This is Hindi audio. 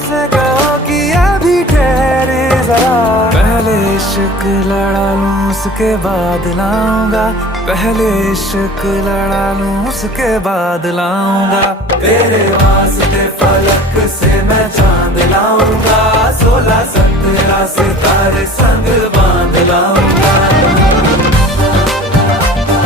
से कहो कि अभी ठहरे जरा। पहले इश्क लड़ा लूं उसके बाद लाऊंगा, पहले इश्क लड़ा लूं उसके बाद लाऊंगा। तेरे वास्ते फलक से मैं चांद लाऊंगा, 16 17 सितारे संग बांध लाऊंगा।